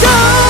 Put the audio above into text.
do